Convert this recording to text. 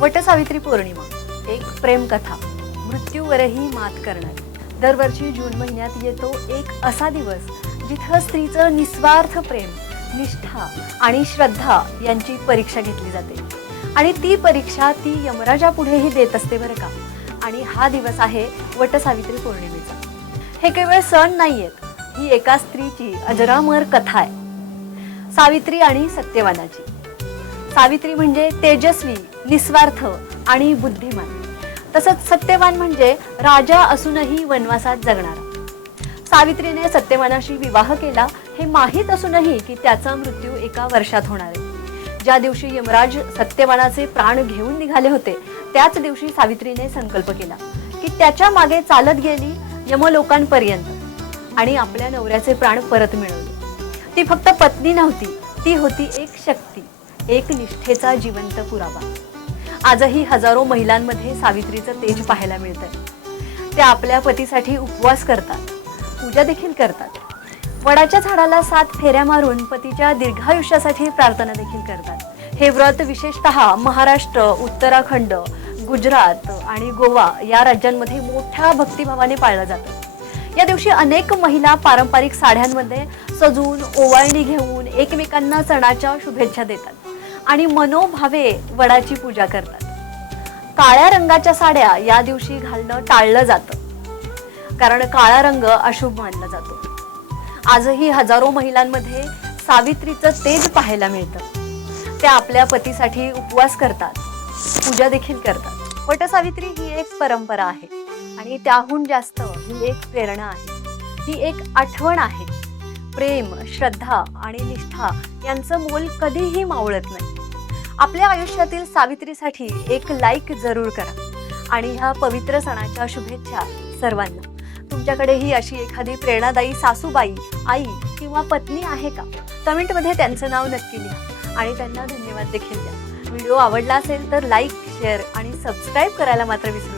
वटसावित्री पौर्णिमा एक प्रेमकथा मृत्यूवरही मात करणारी. दरवर्षी जून महिन्यात येतो एक असा दिवस जिथं स्त्रीचं निस्वार्थ प्रेम निष्ठा आणि श्रद्धा यांची परीक्षा घेतली जाते. आणि ती परीक्षा ती यमराजा पुढेही देत असते बरं का? आणि हा दिवस आहे वटसावित्री पौर्णिमेचा. हे केवळ सण नाही आहेत ही एका स्त्रीची अजरामर कथा आहे. सावित्री आणि सत्यवानाची सावित्री म्हणजे तेजस्वी निस्वार्थ आणि बुद्धिमान. तसंच सत्यवान म्हणजे राजा असूनही वनवासात जगणारा. सावित्रीने सत्यवानाशी विवाह केला हे माहीत असूनही की त्याचा मृत्यू एका वर्षात होणार आहे. ज्या दिवशी यमराज सत्यवानाचे प्राण घेऊन निघाले होते त्याच दिवशी सावित्रीने संकल्प केला की त्याच्यामागे चालत गेली यमलोकांपर्यंत आणि आपल्या नवऱ्याचे प्राण परत मिळवले. ती फक्त पत्नी नव्हती ती होती एक शक्ती. एक निष्ठेचा जिवंत पुरावा. आजही हजारो महिलांमध्ये सावित्रीचं तेज पाहायला मिळतं त्या आपल्या पतीसाठी उपवास करतात पूजा देखील करतात. वडाच्या झाडाला सात फेऱ्या मारून पतीच्या दीर्घायुष्यासाठी प्रार्थना देखील करतात. हे व्रत विशेषतः महाराष्ट्र उत्तराखंड गुजरात आणि गोवा या राज्यांमध्ये मोठ्या भक्तिभावाने पाळलं जातं. या दिवशी अनेक महिला पारंपरिक साड्यांमध्ये सजून ओवाळणी घेऊन एकमेकांना सणाच्या शुभेच्छा देतात. आणि मनोभावे वडाची पूजा करतात. काळ्या रंगाच्या साड्या या दिवशी घालणं टाळलं जातं. कारण काळा रंग अशुभ मानला जातो. आजही हजारो महिलांमध्ये सावित्रीचं तेज पाहायला मिळतं. त्या आपल्या पतीसाठी उपवास करतात. पूजा देखील करतात. वटसावित्री ही एक परंपरा आहे. आणि त्याहून जास्त ही एक प्रेरणा आहे. ही एक आठवण आहे. प्रेम श्रद्धा आणि निष्ठा यांचं मोल कधीही मावळत नाही. आपल्या आयुष्यातील सावित्रीसाठी एक लाईक जरूर करा. आणि ह्या पवित्र सणाच्या शुभेच्छा सर्वांना. तुमच्याकडेही अशी एखादी प्रेरणादायी सासूबाई आई किंवा पत्नी आहे का? कमेंटमध्ये त्यांचं नाव नक्की लिहा आणि त्यांना धन्यवाद देखील द्या. व्हिडिओ आवडला असेल तर लाईक शेअर आणि सबस्क्राईब करायला मात्र विसरू